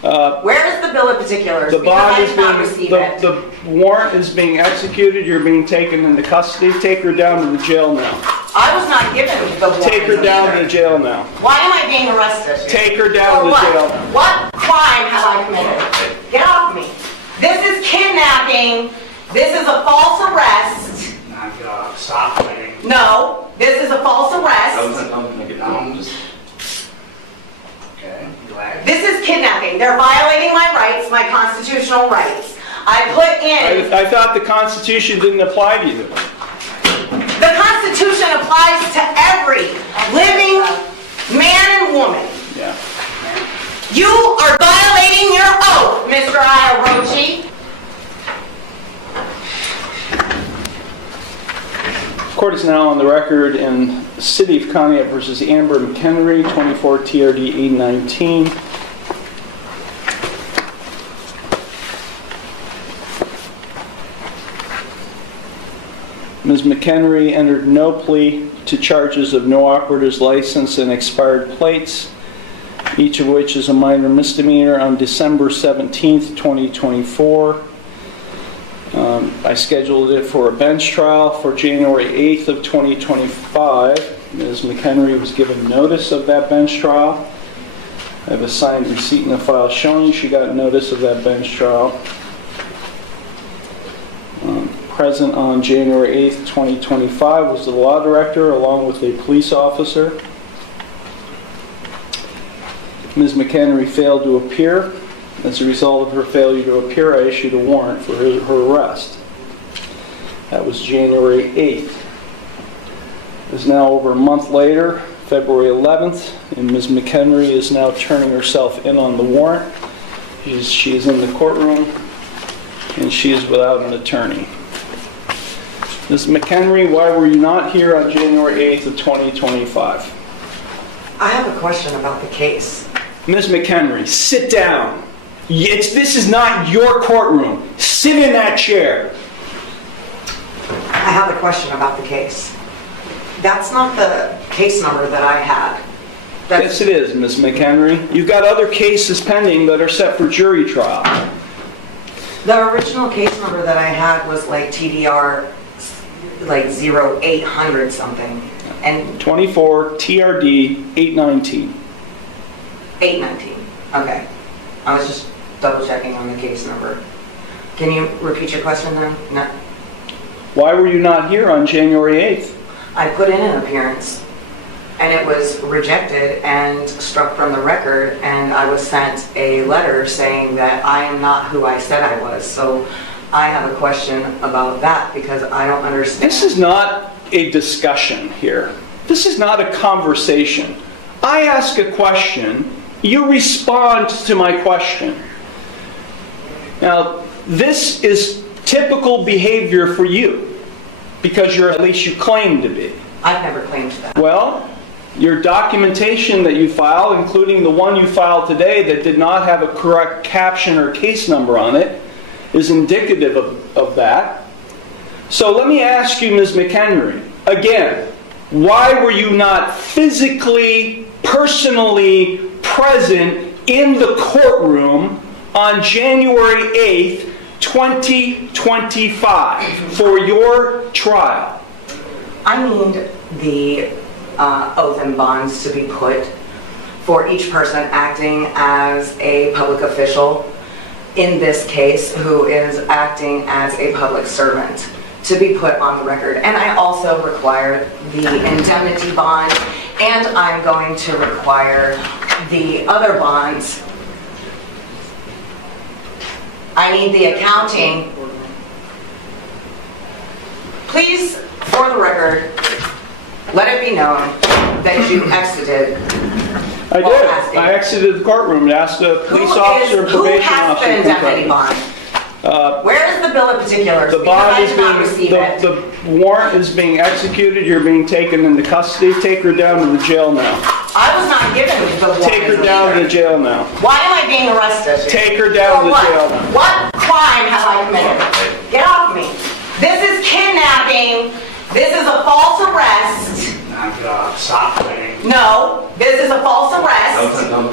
Where is the bill of particulars? The bond is the the warrant is being executed. You're being taken into custody. Take her down to the jail now. I was not given the warrant. Take her down to the jail now. Why am I being arrested? Take her down to the jail now. What crime have I committed? Get off me. This is kidnapping. This is a false arrest. Stop fighting. No, this is a false arrest. Okay, relax. This is kidnapping. They're violating my rights, my constitutional rights. I put in... I thought the Constitution didn't apply to you. The Constitution applies to every living man and woman. Yeah. You are violating your oath, Mr. Iarochi. Court is now on the record in City of Conneaut versus Amber McHenry, 24 TRD 819. Ms. McHenry entered no plea to charges of no operator's license and expired plates, each of which is a minor misdemeanor, on December 17th, 2024. I scheduled it for a bench trial for January 8th of 2025. Ms. McHenry was given notice of that bench trial. I have a signed receipt in the file showing she got notice of that bench trial. Present on January 8th, 2025 was the law director along with a police officer. Ms. McHenry failed to appear. As a result of her failure to appear, I issued a warrant for her arrest. That was January 8th. It's now over a month later, February 11th, and Ms. McHenry is now turning herself in on the warrant. She is in the courtroom, and she is without an attorney. Ms. McHenry, why were you not here on January 8th of 2025? I have a question about the case. Ms. McHenry, sit down. This is not your courtroom. Sit in that chair. I have a question about the case. That's not the case number that I had. Yes, it is, Ms. McHenry. You've got other cases pending that are set for jury trial. The original case number that I had was like TDR, like 0800 something. And 24 TRD 819. 819. Okay. I was just double checking on the case number. Can you repeat your question then? No. Why were you not here on January 8th? I put in an appearance and it was rejected and struck from the record, and I was sent a letter saying that I am not who I said I was. So I have a question about that because I don't understand. This is not a discussion here. This is not a conversation. I ask a question, you respond to my question. Now, this is typical behavior for you because you're, at least you claim to be. I've never claimed that. Well, your documentation that you filed, including the one you filed today that did not have a correct caption or case number on it, is indicative of that. So let me ask you, Ms. McHenry, again, why were you not physically, personally present in the courtroom on January 8th, 2025 for your trial? I need the oath and bonds to be put for each person acting as a public official in this case who is acting as a public servant to be put on the record. And I also require the indemnity bond, and I'm going to require the other bonds. I need the accounting. Please, for the record, let it be known that you exited. I did. I exited the courtroom and asked the police officer and probation officer. Who has the indemnity bond? Where is the bill of particulars? The bond is the warrant is being executed. You're being taken into custody. Take her down to the jail now. I was not given the warrant. Take her down to the jail now. Why am I being arrested? Take her down to the jail now. What crime have I committed? Get off me. This is kidnapping. This is a false arrest. Stop fighting. No, this is a false arrest. No,